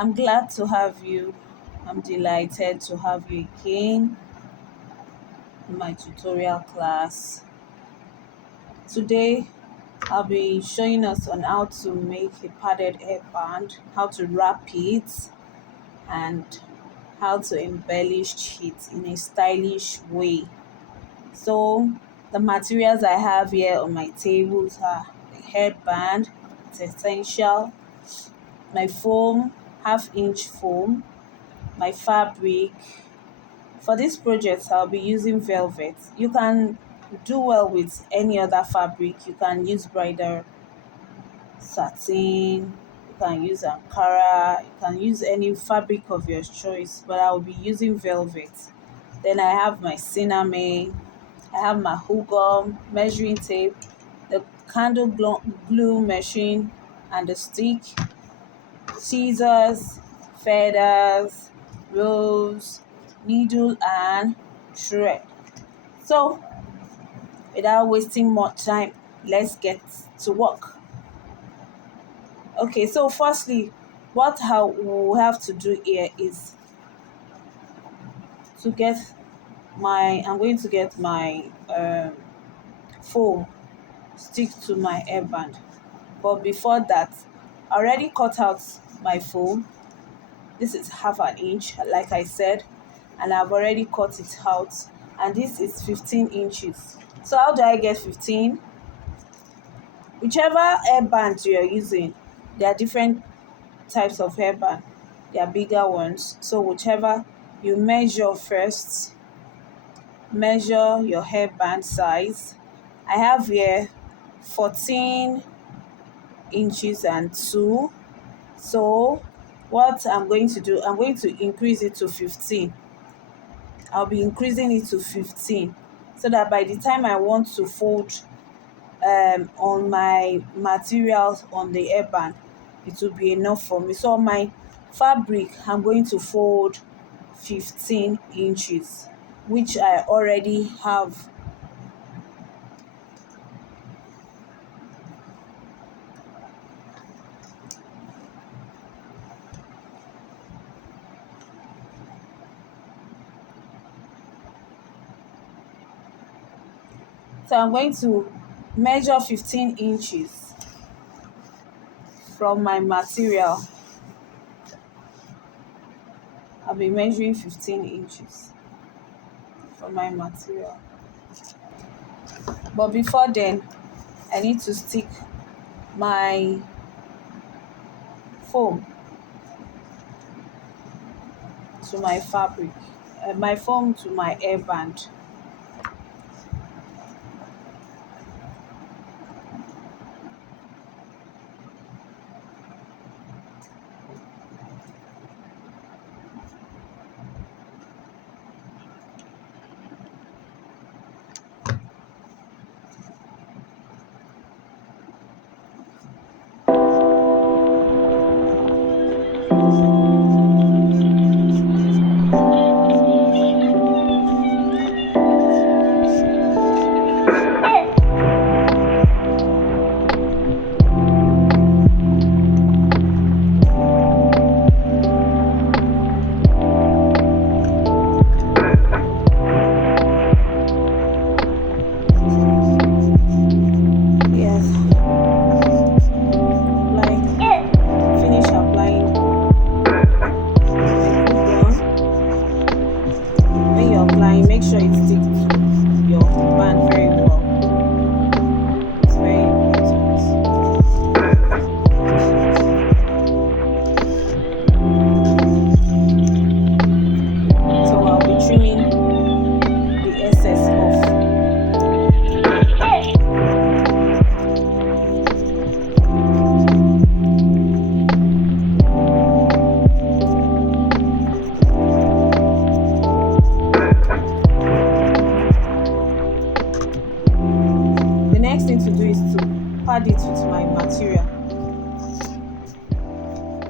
I'm glad to have you. I'm delighted to have you again in my tutorial class. Today, I'll be showing us on how to make a padded hairband, how to wrap it, and how to embellish it in a stylish way. So, the materials I have here on my tables are the headband, it's essential, my foam, half-inch foam, my fabric. For this project, I'll be using velvet. You can do well with any other fabric. You can use bridal satin, you can use Ankara, you can use any fabric of your choice, but I'll be using velvet. Then I have my cinnamon, I have my hook gum, measuring tape, the glue machine, and the stick, scissors, feathers, rows, needle, and thread. So, without wasting more time, let's get to work. Okay, so firstly, what we'll have to do here is to get I'm going to get my foam, stick to my hairband. But before that, I already cut out my foam. This is half an inch, like I said, and I've already cut it out. And this is 15 inches. So how do I get 15? Whichever hairband you're using, there are different types of hairband. There are bigger ones. So whichever you measure first, measure your hairband size. I have here 14 inches and 2. So what I'm going to do, I'm going to increase it to 15. I'll be increasing it to 15 so that by the time I want to fold on my materials on the hairband, it will be enough for me. So my fabric, I'm going to fold 15 inches, which I already have. So I'm going to measure 15 inches from my material. I'll be measuring 15 inches from my material. But before then, I need to stick my foam to my fabric, my foam to my hairband. Yes, finish applying my glue gun. When you're applying, make sure it sticks to your band very well. It's very important. So I'll be trimming the excess off. The next thing to do is to pad it with my material.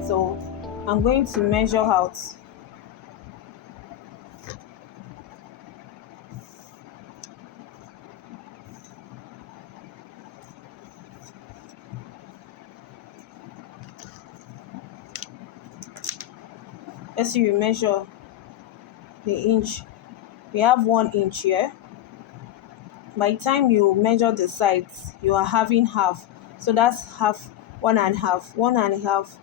So I'm going to measure out let's say you measure the inch, we have 1 inch here. By the time you measure the sides, you are having half. So that's half, one and a half. 1.5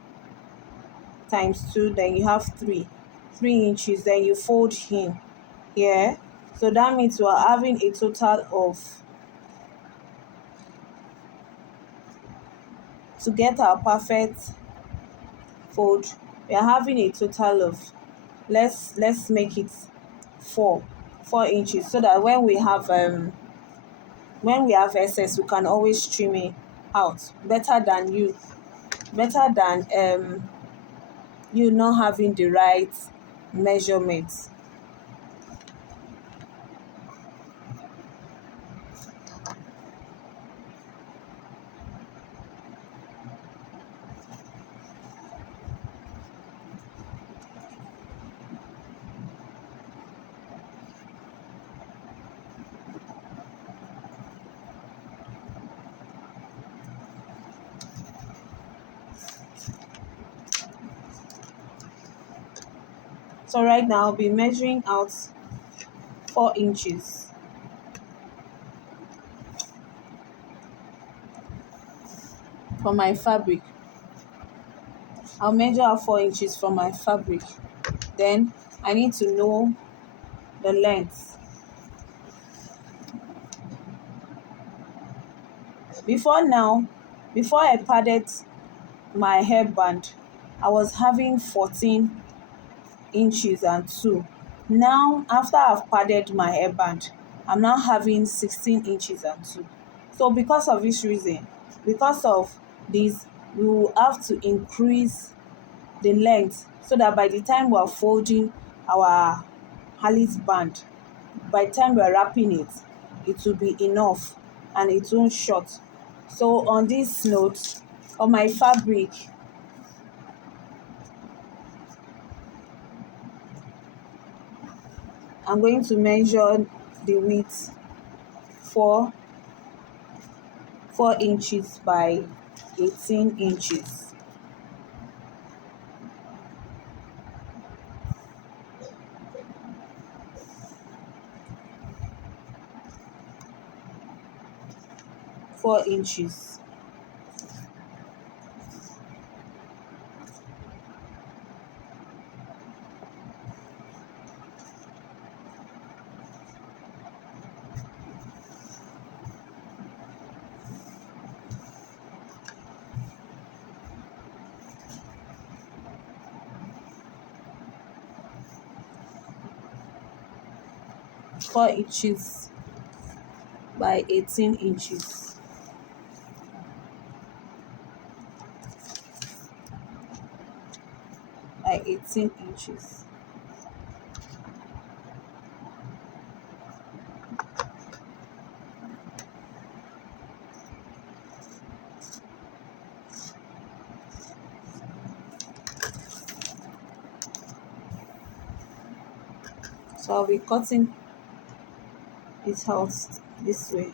times 2, then you have 3 inches. Then you fold in here. So that means you are having a total of, to get our perfect fold, we are having a total of, let's make it 4 inches, so that when we have excess, we can always trim it out. Better than you not having the right measurements. So right now I'll be measuring out 4 inches for my fabric. I'll measure out 4 inches from my fabric. Then I need to know the length. Before I padded my hairband, I was having 14 inches and 2. Now, after I've padded my hairband, I'm now having 16 inches and 2. So because of this, we will have to increase the length, so that by the time we are folding our Alice band, by the time we are wrapping it, it will be enough and it won't short. So on this note, on my fabric, I'm going to measure the width 4 4 inches by 18 inches. Four inches. Four inches by 18 inches. By 18 inches. So I'll be cutting it out this way.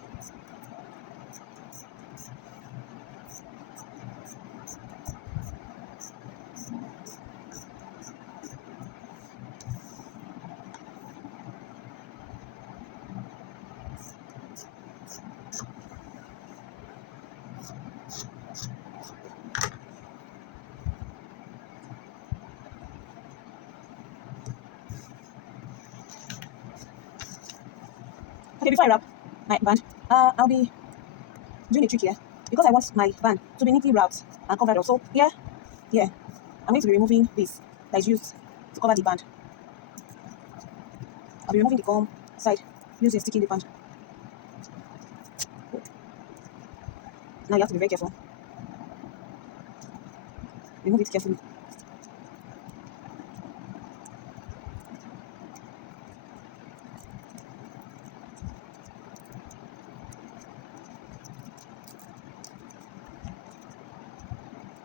Okay, before I wrap my band, I'll be doing a trick here, because I want my band to be neatly wrapped and covered up. So here, I'm going to be removing this that is used to cover the band. I'll be removing the gum side using sticking the band. Now you have to be very careful. Remove it carefully.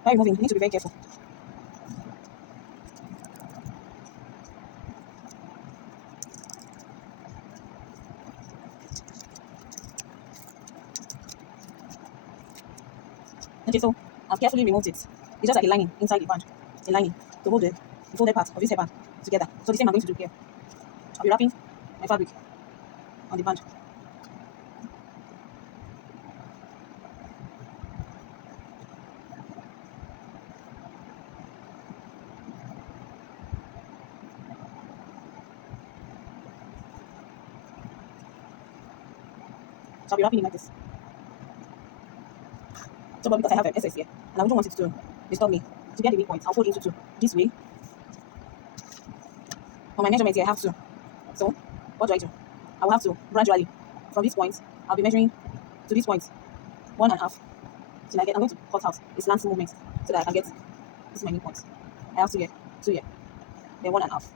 While removing, you need to be very careful. Okay, so I've carefully removed it. It's just like a lining inside the band. A lining to hold it. the folded part of this headband together. So the same I'm going to do here. I'll be wrapping my fabric on the band. So I'll be wrapping it like this. So but because I have excess here, and I wouldn't want it to disturb me, to get the midpoint, I'll fold into two. This way. For my measurement here, I have two. So what do? I will have to gradually, from this point, I'll be measuring to this point, 1.5. Till I'm going to cut out a slant movement so that I can get, this is my new point. I have 2 here, 2 here, then 1.5. So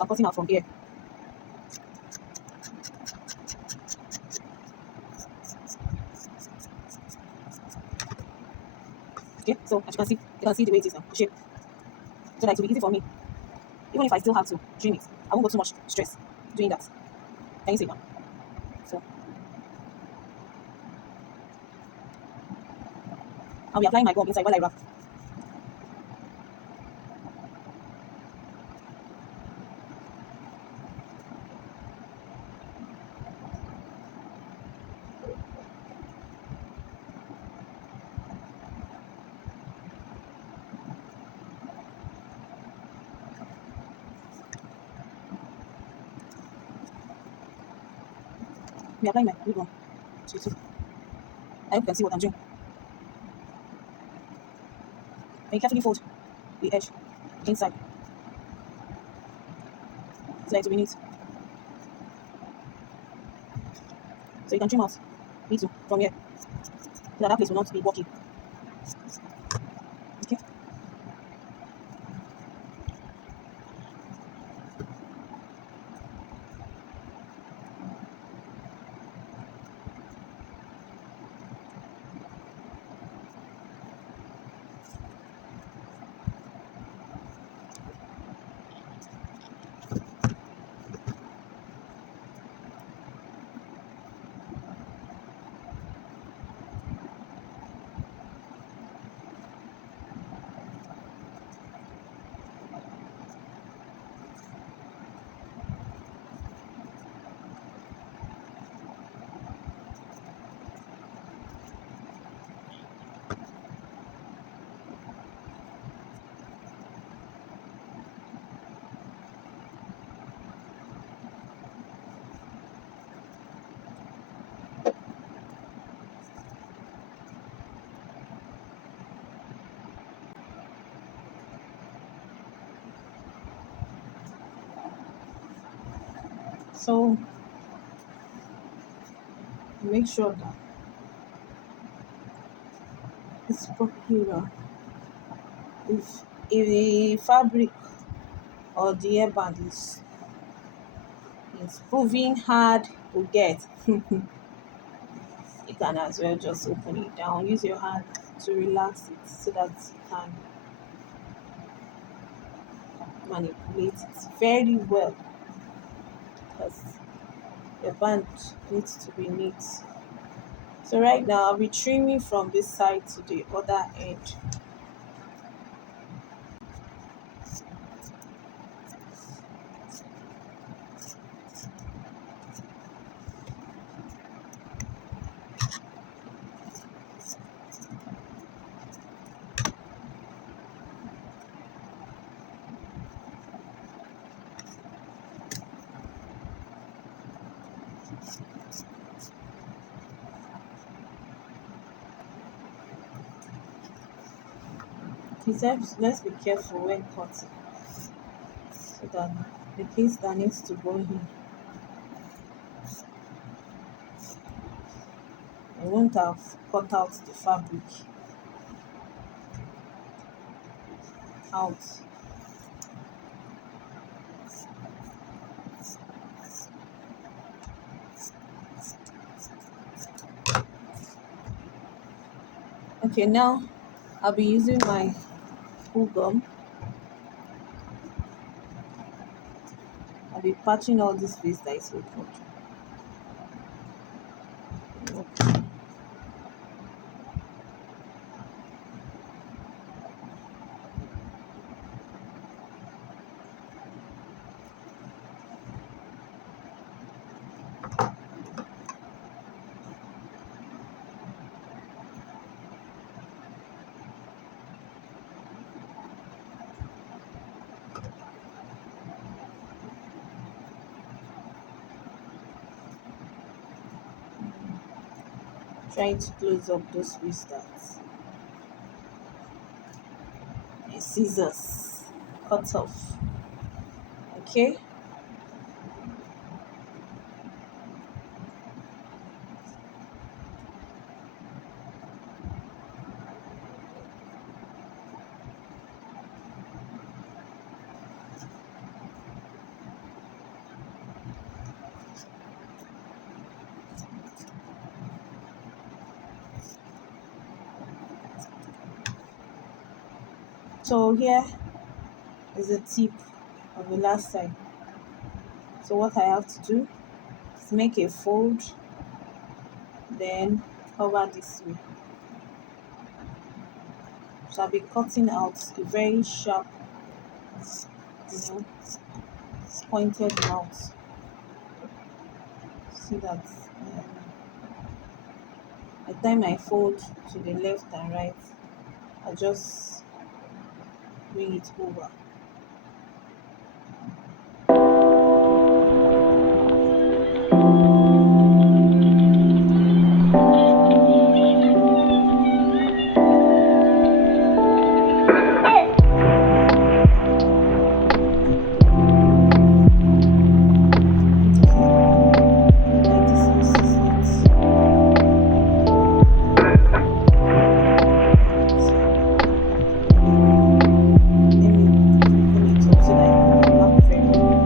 I'm cutting out from here. Okay, so as you can see the way it is now, the shape. So that it will be easy for me. Even if I still have to trim it, I won't go too much stress doing that. Can you see now? So I'll be applying my gum inside while I wrap. I'll be applying my lip balm. I hope you can see what I'm doing. And you carefully fold the edge inside so that it will be neat. So you can trim out little from here so that place will not be walking. Okay. So make sure that it's popular. If the fabric or the hairband is proving hard to get, you can as well just open it down. Use your hand to relax it so that you can manipulate it very well because your band needs to be neat. So right now I'll be trimming from this side to the other edge. Let's be careful when cutting so that the piece that needs to go in, I won't have cut out the fabric out. Okay, now I'll be using my glue gum. I'll be patching all this place that is open. Trying to close up those pieces that my scissors cut off. Okay. So here is the tip of the last side. So what I have to do is make a fold, then cover this way. So I'll be cutting out a very sharp, you know, pointed mouth. See that I time my fold to the left and right. I just bring it over. Like this consistent. Let me open it up so that it can wrap very well.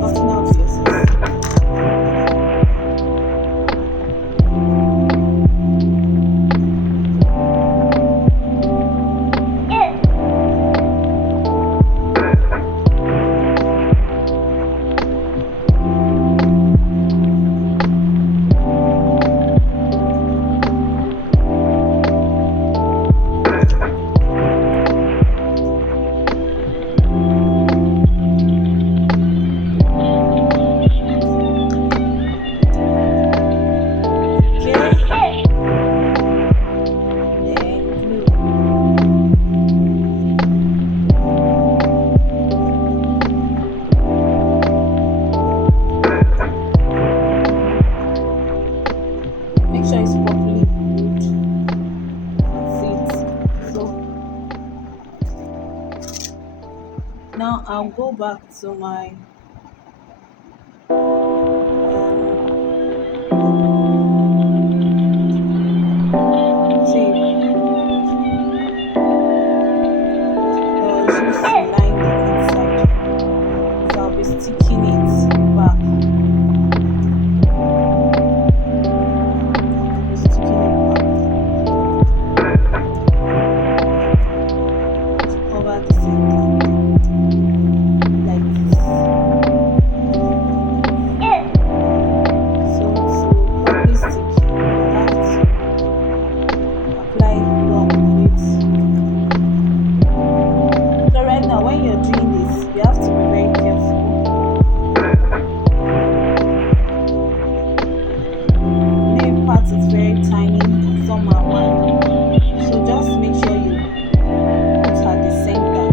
Cutting out pieces. Okay. Then glue. Make sure it's properly glued and fit. So now I'll go back to my tape. Just line the inside. So I'll be sticking it back. I'll be sticking it back to cover the center like this. So to properly stick, you have to apply gum with. So right now when you're doing this, you have to be very careful. Many parts is very tiny and some are wide. So just make sure you put at the center.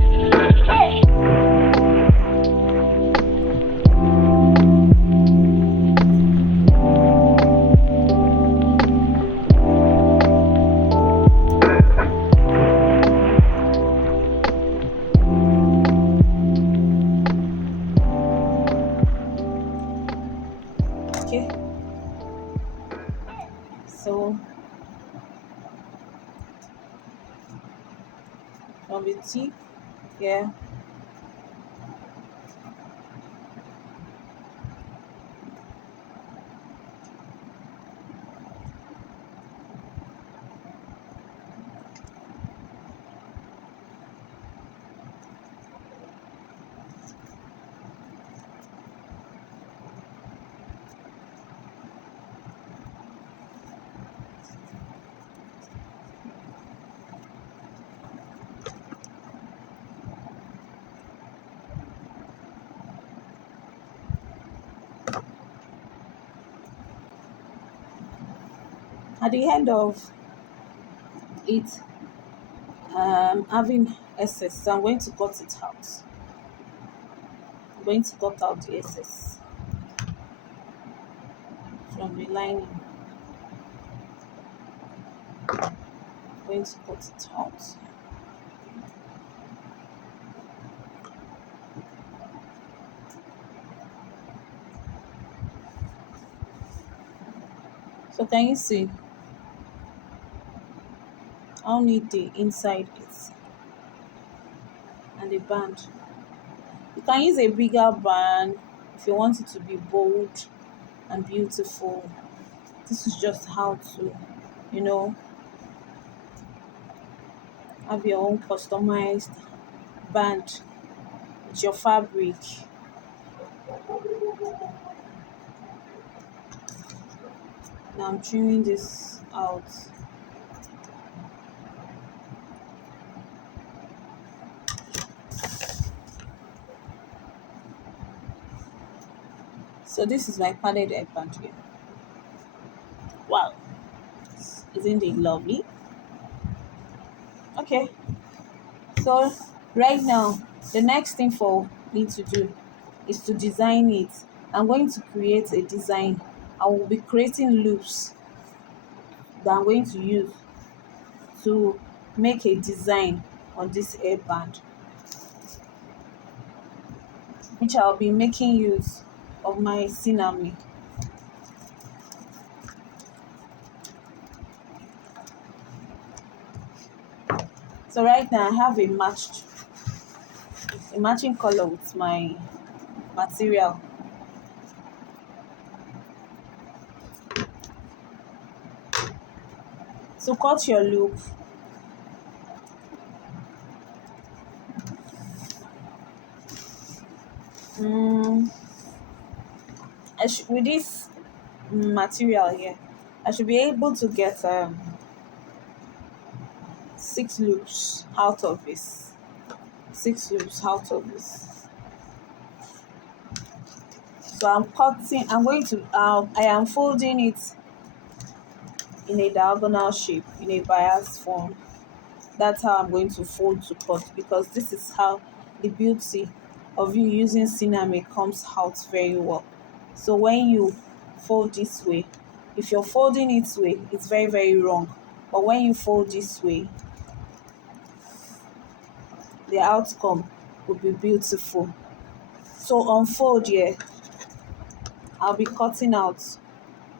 Okay. So from the tip here At the end of it, having excess, so I'm going to cut it out. I'm going to cut out the excess from the lining. I'm going to cut it out. So can you see? I'll need the inside it and the band. You can use a bigger band if you want it to be bold and beautiful. This is just how to, you know, have your own customized band with your fabric. Now I'm trimming this out. So this is my padded headband here. Wow, isn't it lovely? Okay, so right now the next thing for me to do is to design it. I'm going to create a design. I will be creating loops that I'm going to use to make a design on this hairband, which I'll be making use of my cinnamon. So right now I have a matching color with my material. So cut your loop. Mm, with this material here, I should be able to get 6 loops out of this. 6 loops out of this. So I'm going to, I am folding it in a diagonal shape, in a bias form. That's how I'm going to fold to cut, because this is how the beauty of you using cinnamon comes out very well. So when you fold this way, if you're folding it way, it's very, very wrong. But when you fold this way, the outcome will be beautiful. So on fold here, I'll be cutting out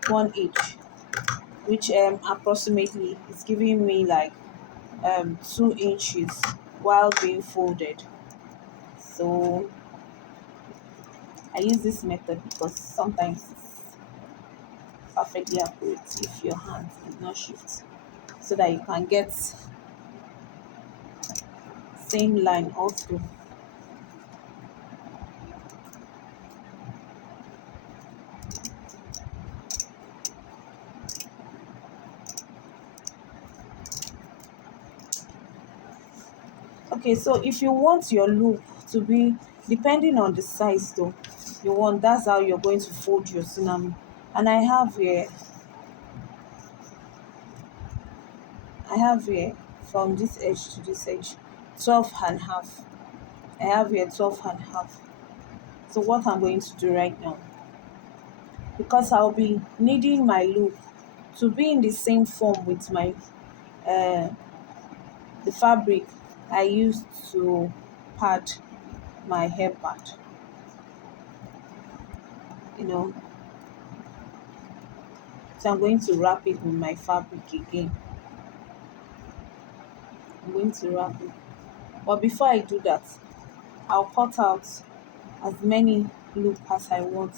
1 inch, which approximately is giving me like 2 inches while being folded. So I use this method because sometimes it's perfectly accurate if your hand did not shift, so that you can get same line all through. Okay, so if you want your loop to be, depending on the size though you want, that's how you're going to fold your cinnamon. And I have here from this edge to this edge 12 and half. I have here 12 and half. So what I'm going to do right now, because I'll be needing my loop to be in the same form with my uh, the fabric I used to pad my hairband, you know. So I'm going to wrap it with my fabric again. I'm going to wrap it. But before I do that, I'll cut out as many loop as I want.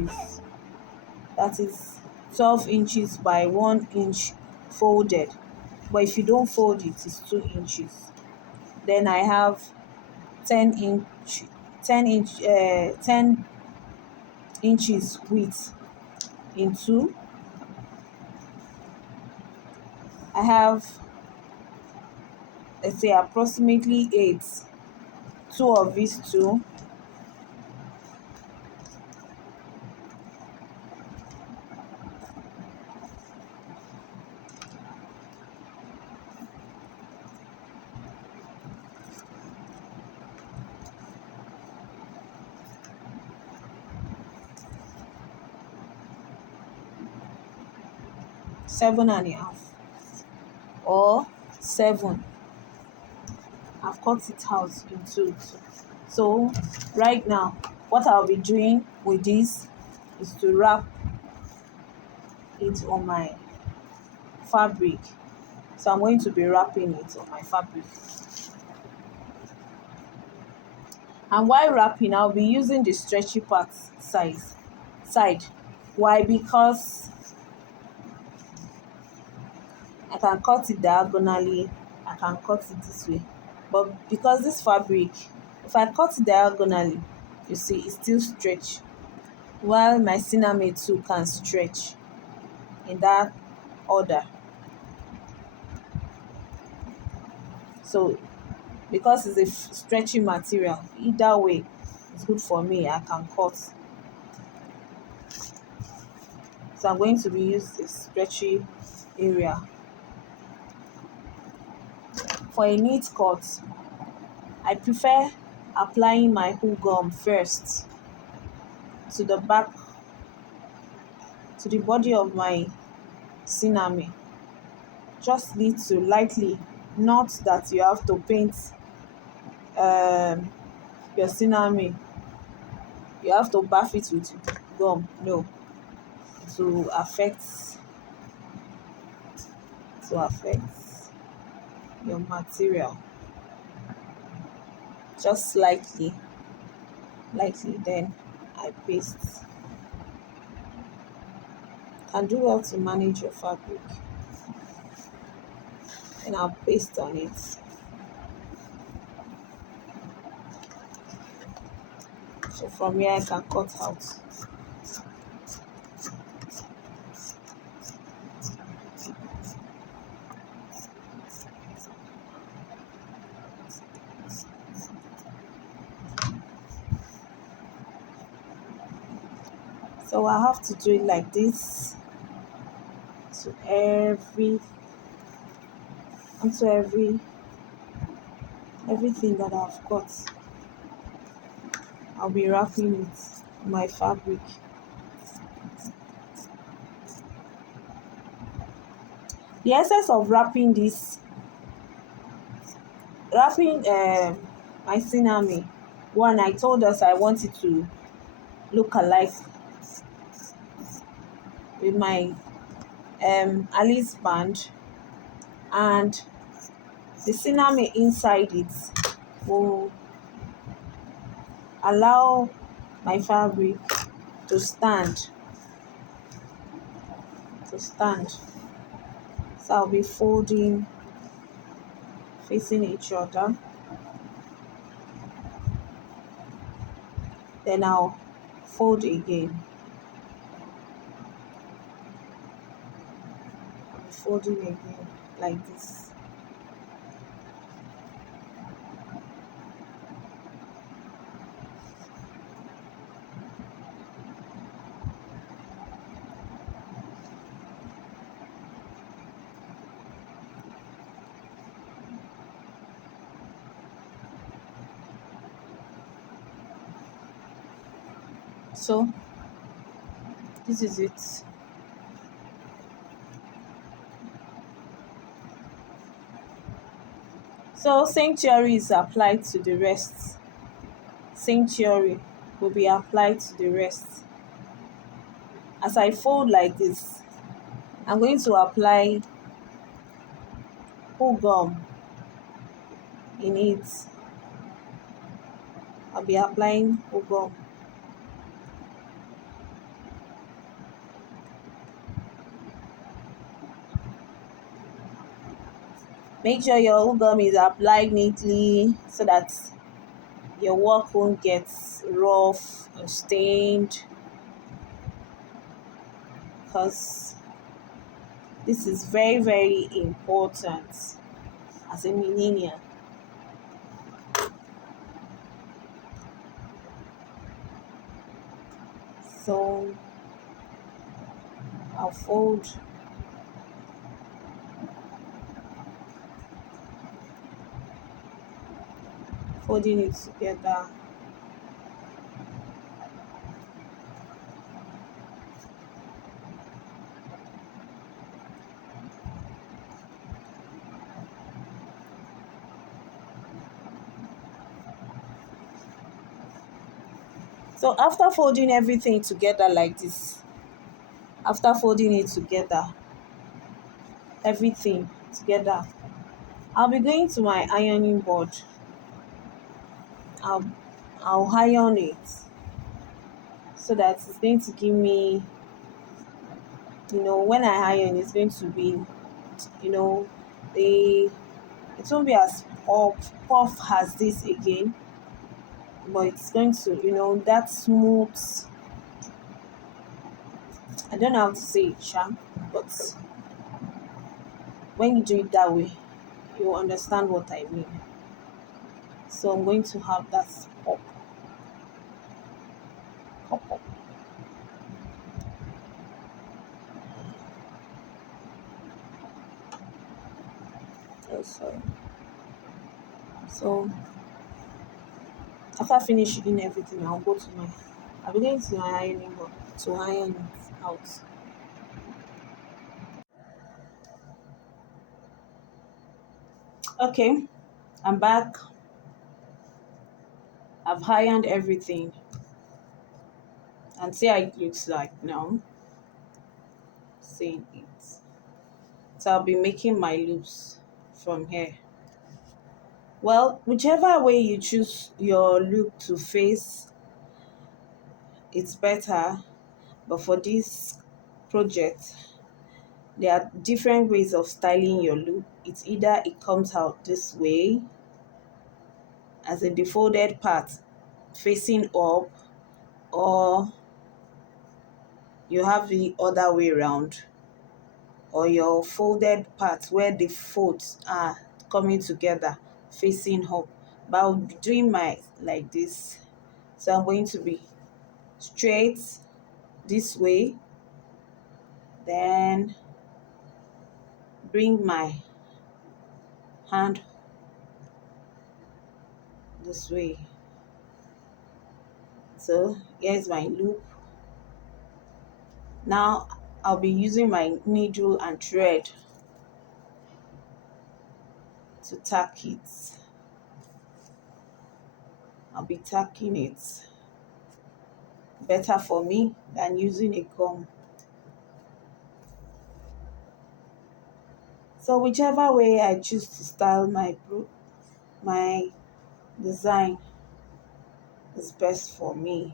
inches. That is 12 inches by 1 inch folded. But if you don't fold it, it's 2 inches. Then I have 10 inch 10 inches width in two. I have, let's say, approximately 8. Two of these two. Seven and a half or 7. I've cut it out into two. So right now, what I'll be doing with this is to wrap it on my fabric. So I'm going to be wrapping it on my fabric. And while wrapping, I'll be using the stretchy part side. Why? Because I can cut it diagonally, I can cut it this way. But because this fabric, if I cut it diagonally, you see, it still stretch. While my cinnamon too can stretch in that order. So because it's a stretchy material, either way, it's good for me. I can cut. So I'm going to be using the stretchy area. For a neat cut, I prefer applying my glue gum first to the back, to the body of my cinnamon. Just need to lightly, not that you have to paint your cinnamon. You have to buff it with gum. No, to affect your material. Just lightly, then I paste. Can do well to manage your fabric. And I'll paste on it. So from here I can cut out. So I have to do it like this to everything that I've got. I'll be wrapping it in my fabric. The essence of wrapping my cinnamon, one, I told us I wanted to look alike with my Alice band, and the cinnamon inside it will allow my fabric to stand. So I'll be folding facing each other. Then I'll fold again. I'll be folding again like this. So this is it. So sanctuary is applied to the rest. Sanctuary will be applied to the rest. As I fold like this, I'm going to apply glue gum in it. I'll be applying glue gum. Make sure your wool gum is applied neatly so that your work won't get rough or stained, because this is very, very important as a millennial. So I'll folding it together. So after folding everything together like this, after folding it together, everything together, I'll be going to my ironing board. I'll, I'll iron it so that it's going to give me, when I iron, it's going to be, you know, the it won't be as puff as this again, but it's going to, that smooth. I don't know how to say it, Sha, but when you do it that way, you understand what I mean. So I'm going to have that pop, pop, pop. Oh, sorry. So after finishing everything, I'll be going to my ironing board to iron it out. Okay, I'm back. I've ironed everything and see how it looks like now. Seeing it. So I'll be making my loops from here. Well, whichever way you choose your loop to face, it's better. But for this project, there are different ways of styling your loop. It's either it comes out this way, as in the folded part facing up, or you have the other way around, or your folded part where the folds are coming together facing up. But I'll be doing my like this. So I'm going to be straight this way, then bring my hand this way. So here's my loop. Now I'll be using my needle and thread to tack it. I'll be tacking it. Better for me than using a gum. So whichever way I choose to style my design is best for me.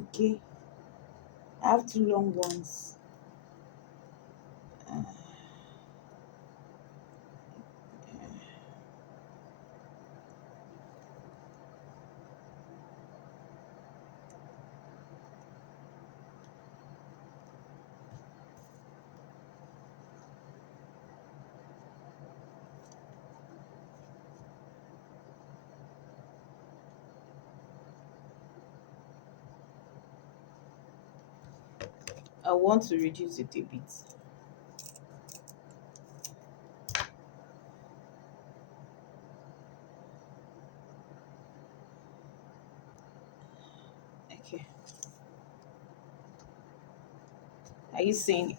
Okay, I have two long ones. I want to reduce it a bit. Okay, are you seeing it?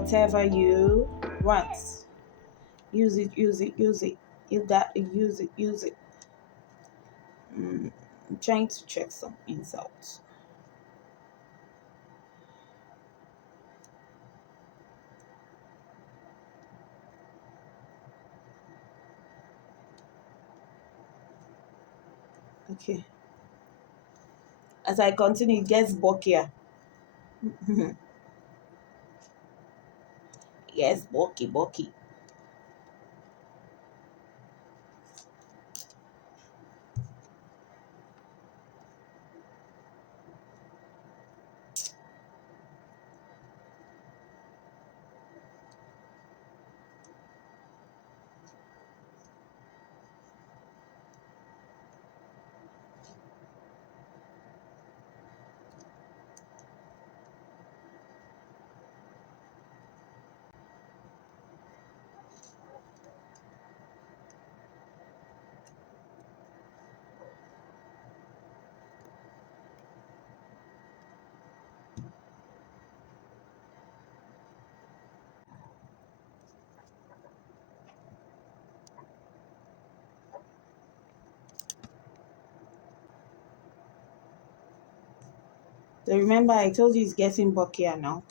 whatever you want. Use it, use it, use it. You got to use it, use it. I'm trying to check some things out. Okay. As I continue, it gets bulkier. Yes, bulky, bulky. So remember, I told you it's getting bulkier now.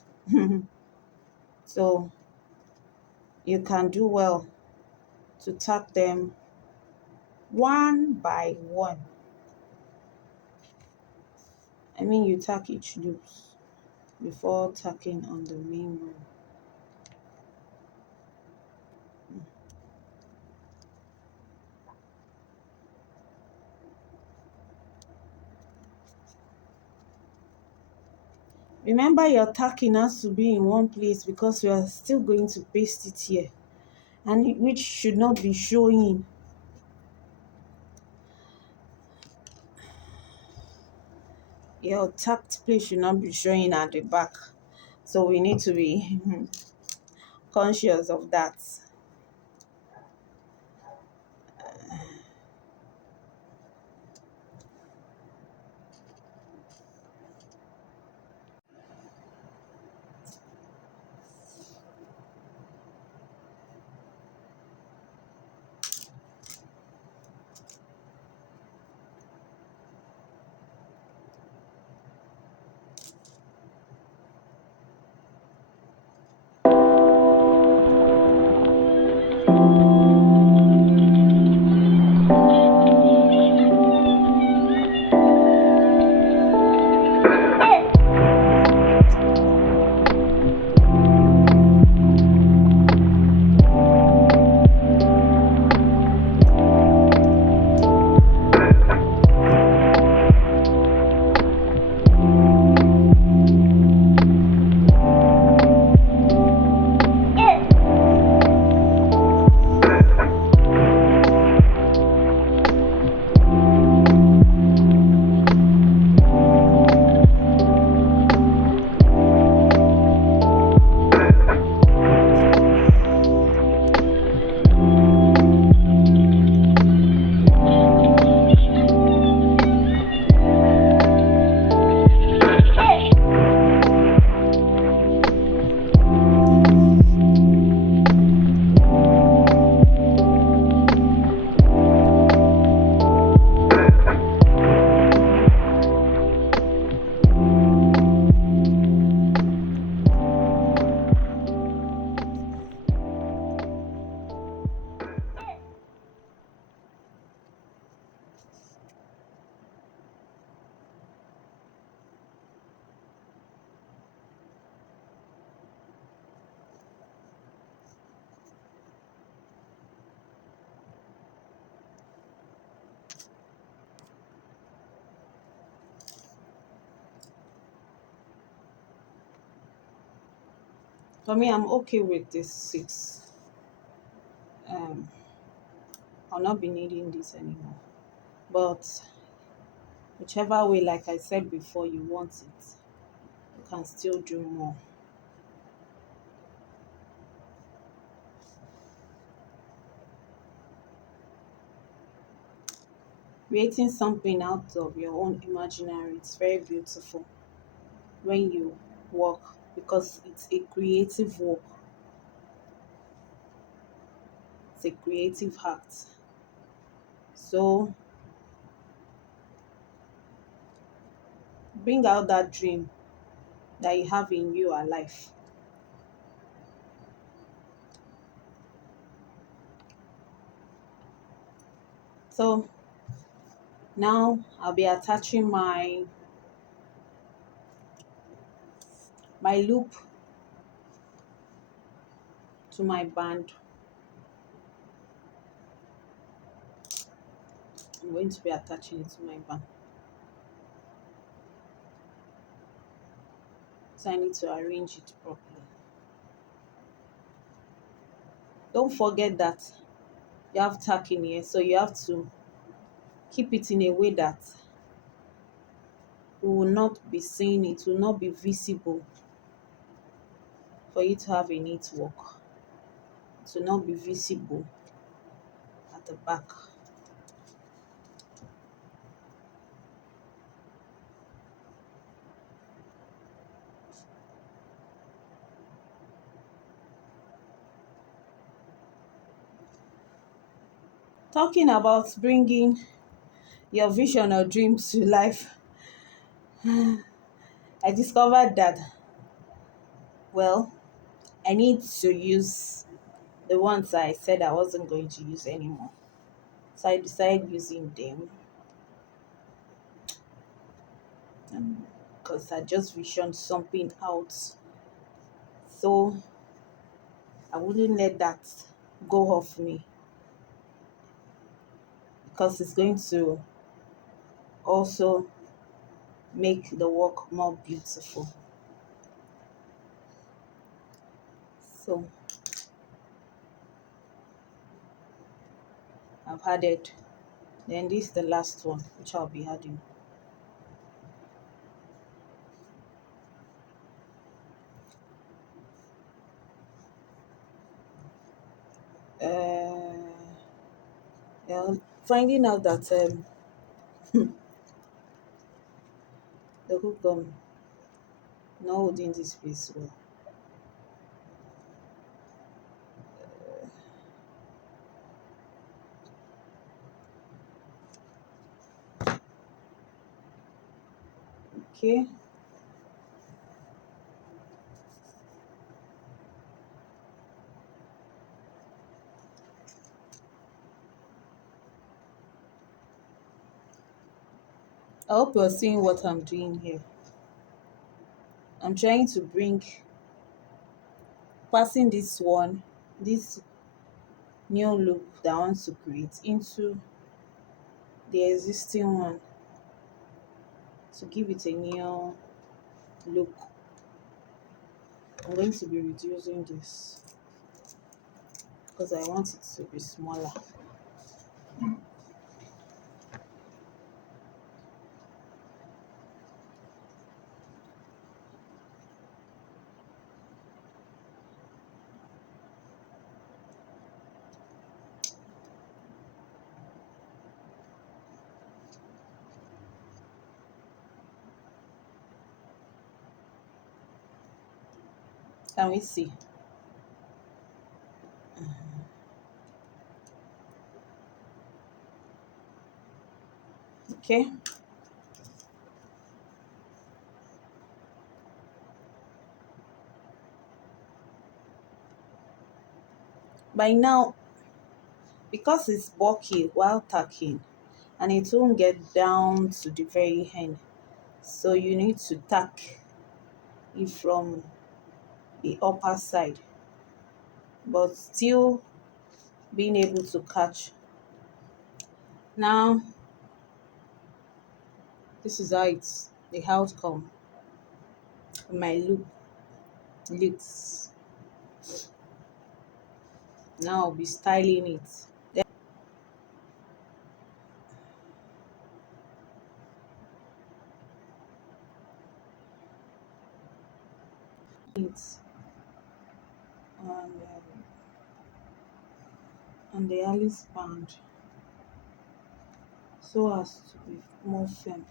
So you can do well to tack them one by one. I mean, you tack each loops before tacking on the main one. Remember, your tacking has to be in one place because we are still going to paste it here, and which should not be showing. Your tacked place should not be showing at the back. So we need to be conscious of that. For me, I'm okay with this 6. Um, I'll not be needing this anymore. But whichever way, like I said before, you want it, you can still do more. Creating something out of your own imaginary, it's very beautiful when you work because it's a creative work, it's a creative act. So bring out that dream that you have in your life. So now I'll be attaching my loop to my band. I'm going to be attaching it to my band. So I need to arrange it properly. Don't forget that you have tack in here, so you have to keep it in a way that we will not be seeing it, will not be visible for you to have a neat work. It will not be visible at the back. Talking about bringing your vision or dreams to life, I discovered that, well, I need to use the ones I said I wasn't going to use anymore. So I decided using them because I just visioned something out. So I wouldn't let that go off me because it's going to also make the work more beautiful. So I've added, then this is the last one which I'll be adding. Uh, yeah, finding out that the hook not holding this piece well. Okay, I hope you're seeing what I'm doing here. I'm trying to bring, passing this new loop that I want to create into the existing one to give it a new look. I'm going to be reducing this because I want it to be smaller. Can we see? Okay. By now, because it's bulky while tacking and it won't get down to the very end, so you need to tack it from the upper side, but still being able to catch. Now, this is how it's the outcome. My loop looks. Now I'll be styling it. Then it's on the Alice band so as to be more firm.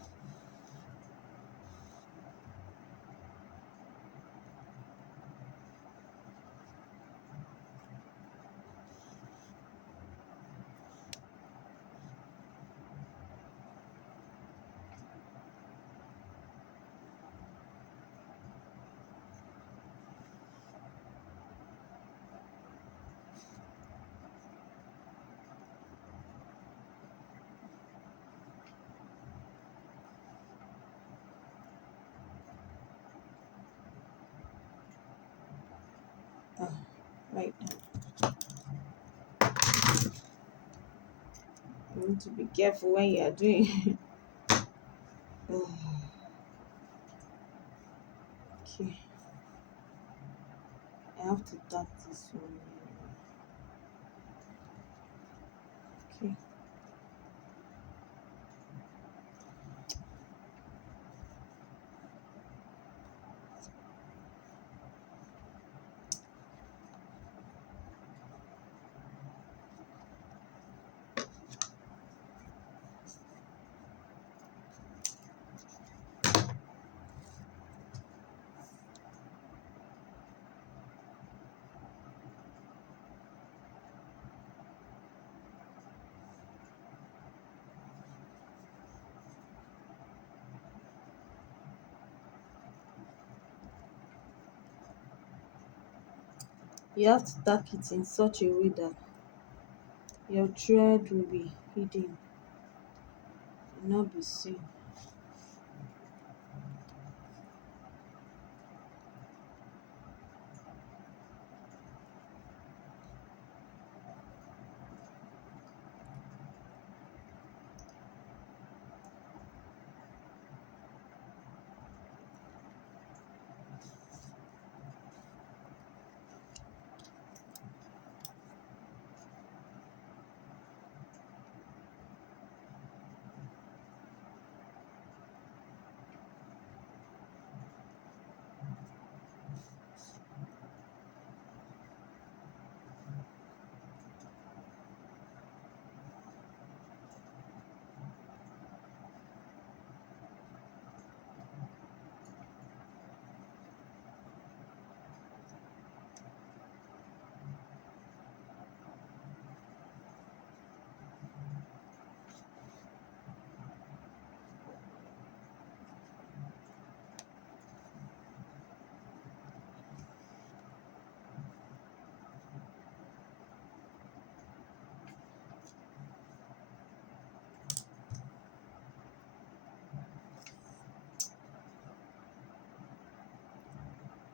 right now. You need to be careful when you are doing. Okay, I have to tap this one. Okay, you have to tack it in such a way that your thread will be hidden, will not be seen.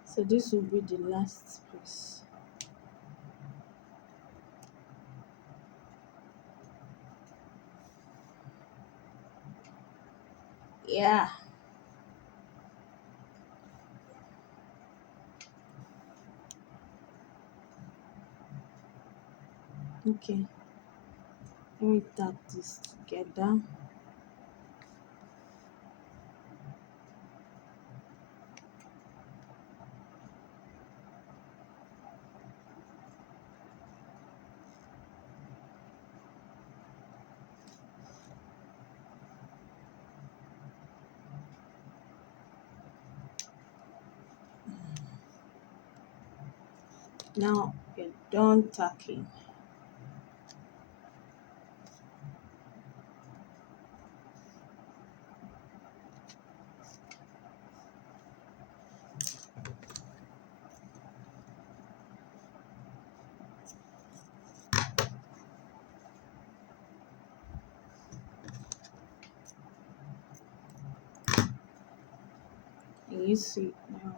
So this will be the last piece. Yeah. Okay. Let me tap this together. Now you're done tacking. And you see it now.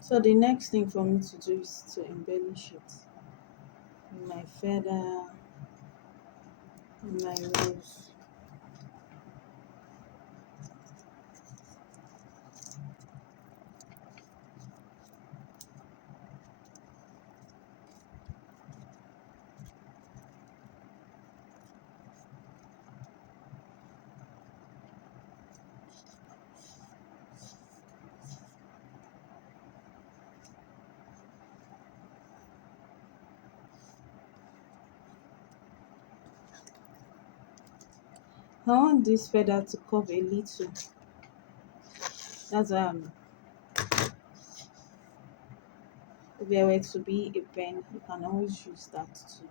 So the next thing for me to do is to embellish it with my feather and my rose. I want this feather to curve a little. That's why I'm If there were to be a pen, you can always use that too.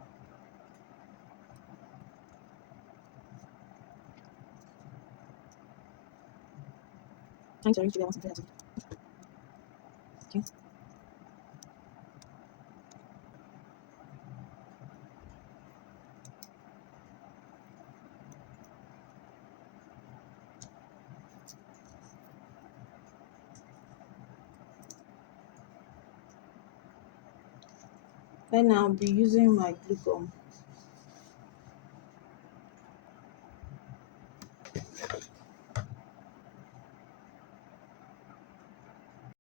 Thanks for reaching out. Okay. Then I'll be using my glue gum.